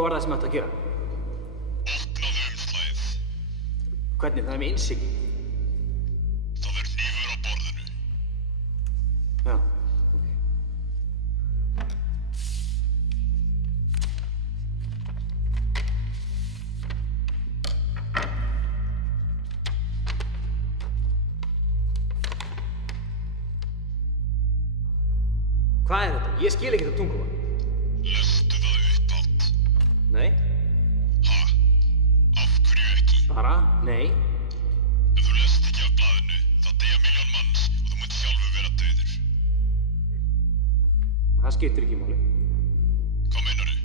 hvað var það sem ætti að gera? Opnaðu umslagið. Hvernig? Það er með innsigli. Það er hnífur á borðinu. Já, Hvað er þetta? Ég skil ekki þetta tungumál. Lestu það upphátt. Nei. Ha? Af hverju ekki? Bara? Nei. Ef þú lest ekki af blaðinu, þá deyja 1.000.000 manns og þú munt sjálfur vera dauður. Það skiptir ekki máli. Hvað meinarðu?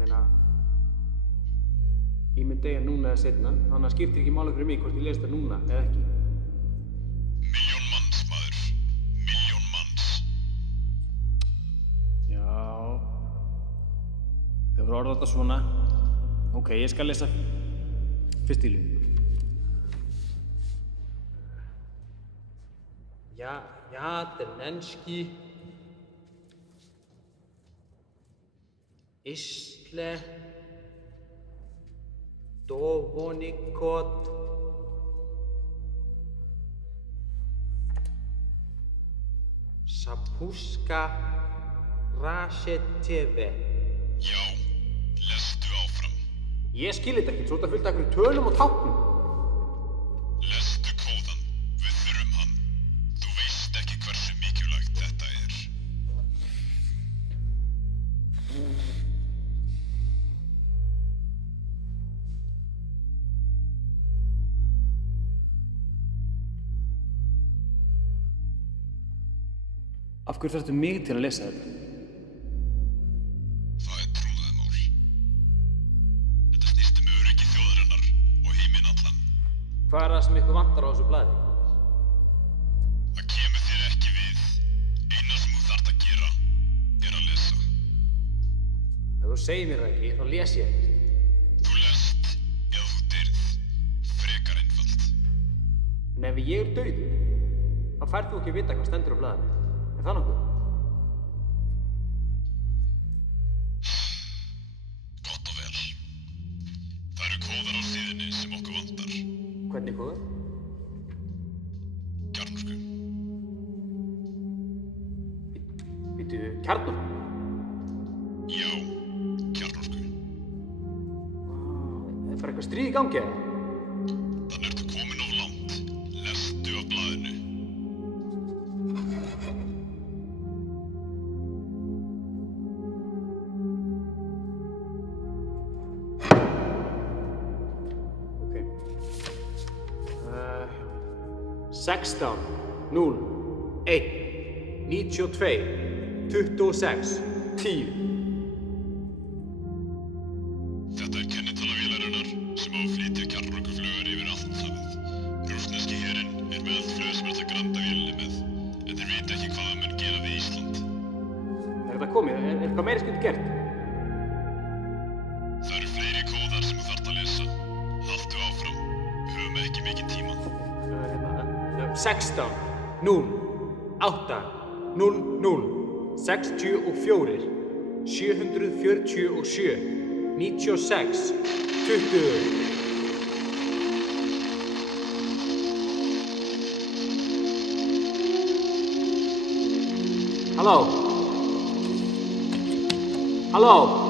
Meina, ég mynd deyja núna eða seinna, þannig að skiptir ekki máli fyrir mig hvort ég les það núna eða ekki. 1.000.000 manns, maður. 1.000.000 manns. Já. Þau voru orðað þetta svona. Ok, ég skal lesa fyrst í línu. Ja, Delnenski Isle Dovonikot Sapuska Raseteve. Já, lestu áfram. Ég skil þetta ekki, svo þetta fullt af einhverjum tölum og táknum. Lestu kóðan. Við þurfum hann. Þú veist ekki hversu mikilvægt þetta er. Af hverju þarftu mig til að lesa þetta? Það er trúnaðarmál. Þetta snýst öryggi þjóðarinnar og heiminn allan. Hvað er það sem ykkur vantar á þessu blaði? Það kemur þér ekki við. Eina sem þú þarft að gera er að lesa. Ef þú segir mér það ekki, þá les ég ekkert. Þú lest eða þú deyrð. Frekar einfalt. En ef ég er dauður, þá færð þú ekki að vita hvað stendur á blaðinu. Er það nokkuð? Gott og vel. Það eru kóðar á síðunni sem okkur vantar. Hvernig kóður? Kjarnorku. Býtu, kjarnorku? Já, kjarnorku. Það er bara eitthvað stríð í gangi eða? Þannig ertu komin of langt. Lestu af blaðinu. Ok. 16, 0, 1, 92, 26, 10. Þetta er kennitala vélarinnar sem á að flytja kjarnorkuflugur yfir Atlantshafið. Rússneski herinn er með allt flug sem er að granda vélinni með, en þeir vita ekki hvað það mun gera við Ísland. Er þetta komið? Er eitthvað meira skyldi gert? Það eru fleiri kóðar sem þú þarft að lesa. Haltu áfram. Við höfum ekki mikið tíma. 16, 0, 8, 0, 0, 64, 747, 96, 20. Halló? Halló?